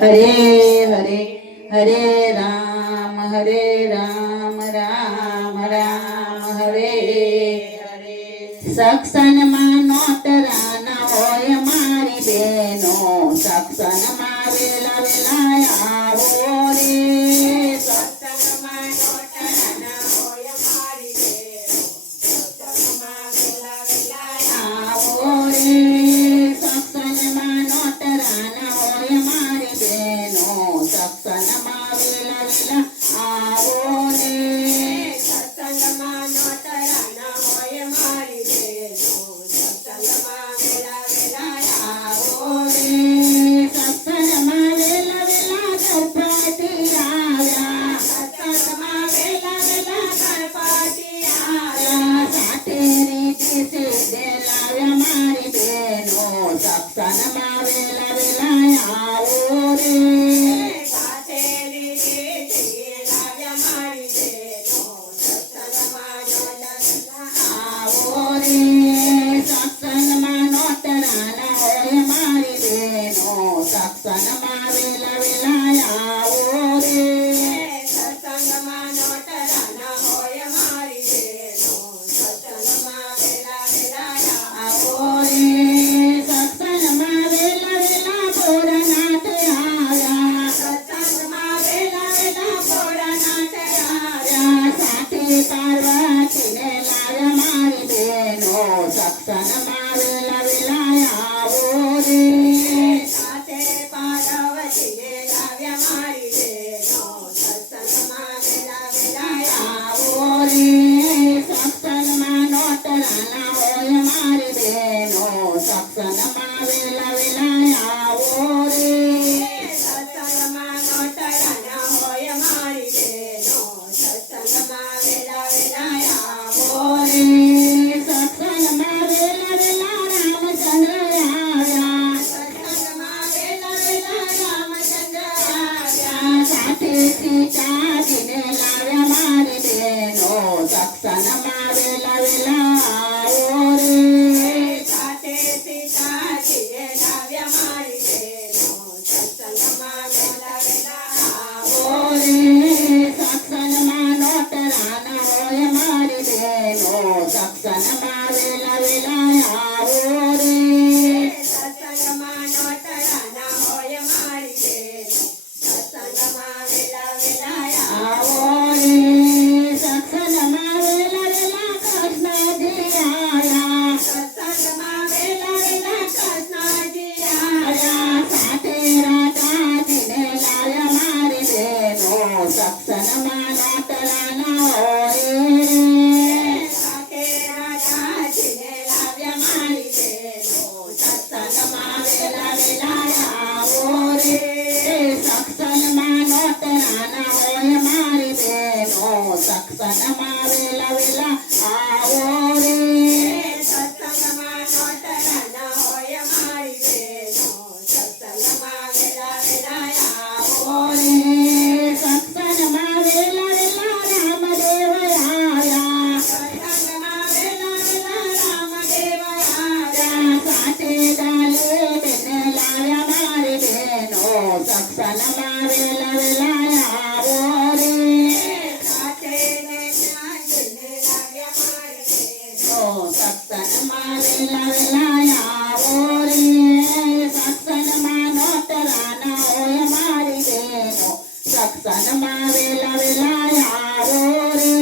હરે હરે હરે રામ રામ રામ હરે હરે સત્સંગમાં નોતરાના હોય મારી બેનો સત્સંગમાં વેલા વેલા આવો રે સત્સંગમાં નોતરાના હોય મારી બેનો સત્સંગમાં વેલા વેલા આવો રે સત્સંગમાં નોતરાના હોય મારી બેનો સત્સંગમાં વેલા વેલા આવો રે સત્સંગમાં નોતરાના હોય મારી બેનો સત્સંગમાં વેલા વેલા આવો રે સત્સંગમાં વેલા વેલા ગણપતિ આવ્યા સત્સંગમાં વેલા વેલા ગણપતિ આવ્યા સાથે રીતિ સિદ્ધે લાવ્યા મારી બેનો સત્સંગમાં વેલા વેલા આવો રે સાથે લીધી લાવ્યા મારી બેનો સત્સંગમાં નોતરાના આવો રે સત્સંગમાં નોતરાના હોય મારી બેનો સત્સંગમાં વેલા વેલા આવો રે સત્સંગમાં નોતરાના હોય મારી બેનો સત્સંગમાં વેલા વેલા આવો રે સત્સંગમાં વેલા વેલા ભોળાનાથ આવ્યા સત્સંગમાં વેલા વેલા ભોળાનાથ આવ્યા સાથે પાર્વતીને લાવ્યા મારી બેનો સત્સંગમાં વેલા વેલા આવો રે સાથે પાર્વતીને લાવ્યા મારી બેનો સત્સંગમાં વેલા વેલા આવો રે સત્સંગમાં નોતરાના હોય મારી બેનો સત્સંગમાં વેલા વેલા આવો રે સત્સંગમાં નોતરાના હોય મારી બેનો સત્સંગમાં વેલા વેલા આવો રે સત્સંગમાં વેલા વેલા રામચંદ્ર આવ્યા સત્સંગમાં વેલા વેલા રામચંદ્ર આવ્યા સાથે સીતાજીને લાવ્યા મારી બેનો સત્સંગમાં વેલા વેલા આવો રે સાથે સીતાજીને લાવ્યા મારી બેનો સત્સંગમાં વેલા વેલા આવો રે સત્સંગમાં નોતરાના હોય મારી બેનો સત્સંગમાં વેલા વેલા આવો રે સત્સંગમાં નોતરાના હોય મારી બેનો સત્સંગમાં વેલા વેલા આવો રે સત્સંગમાં વેલા વેલા કૃષ્ણજી આવ્યા સત્સંગમાં વેલા વેલા કૃષ્ણજી આવ્યા સાથે રાધાજીને લાવ્યા મારી બેનો સત્સંગમાં નોતરાના હોય રે સાથે રાધાજીને લાવ્યા મારી બેનો સત્સંગમાં વેલા વેલા આવો રે સત્સંગમાં નોતરાના હોય મારી બેનો સત્સંગમાં વેલા વેલા આવો રે સત્સંગમાં નોતરાના હોય મારી બેનો સત્સંગમાં વેલા વેલા આવો રે સત્સંગમાં વેલા વેલા રામદેવ આવ્યા સત્સંગમાં વેલા વેલા રામદેવ આવ્યા સાથે ગાલે બેને લાવ્યા મારી બેનો સત્સંગમાં વેલા વેલા આવો રે સાથે જ્ઞાનને લાવ્યા મારી બેનો સત્સંગમાં વેલા વેલા આવો રે સત્સંગમાં નોતરાના હોય મારી બેનો સત્સંગમાં વેલા વેલા આવો રે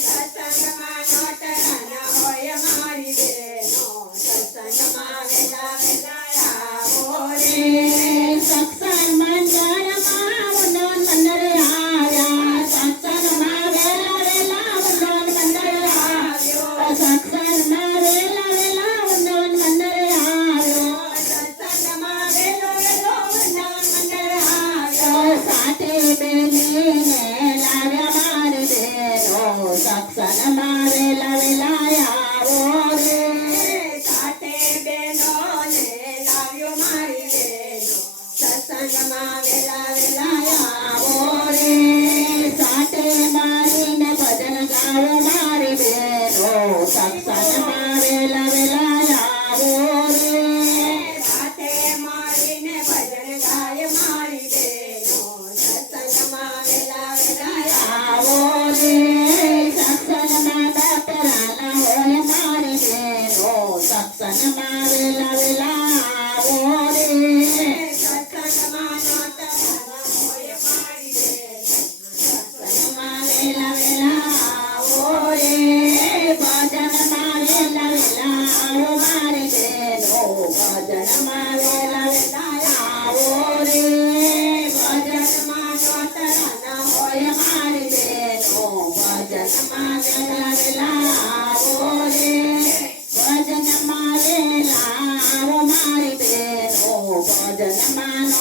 સત્સંગમાં નોતરાના હોય મારી બેનો સત્સંગમાં વેલા વેલા આવો રે સત્સંગ મંડળમાં મુંડન મંડળ આવ્યા સત્સંગમાં વેલા વેલા મુંડન મંડળ આવ્યો સત્સંગમાં વેલા વેલા મુંડન મંડળ આવ્યો સત્સંગમાં વેલો વેલો વંદન મંડળ આવ્યો સાથે બેનીને લાવ્યા મારી બેનો સત્સંગમાં વેલા વેલા આવો રે સાથે બેનોને લાવ્યો મારી બેનો સત્સંગમાં વેલા વેલા આવો રે સાથે મારીને ભજન ગાવો મારી બેનો સત્સંગમાં વેલા વેલા આવો રે સાથે મળીને ભજન ગાય મારી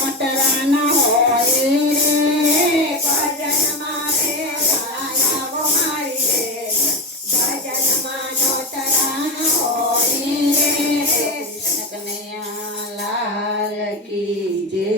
નોતરાના હોય રે ભજનમાં વેલા આવો મારી બેનો ભજનમાં નોતરાના હોય રે કૃષ્ણ કનૈયા લાલ કી જય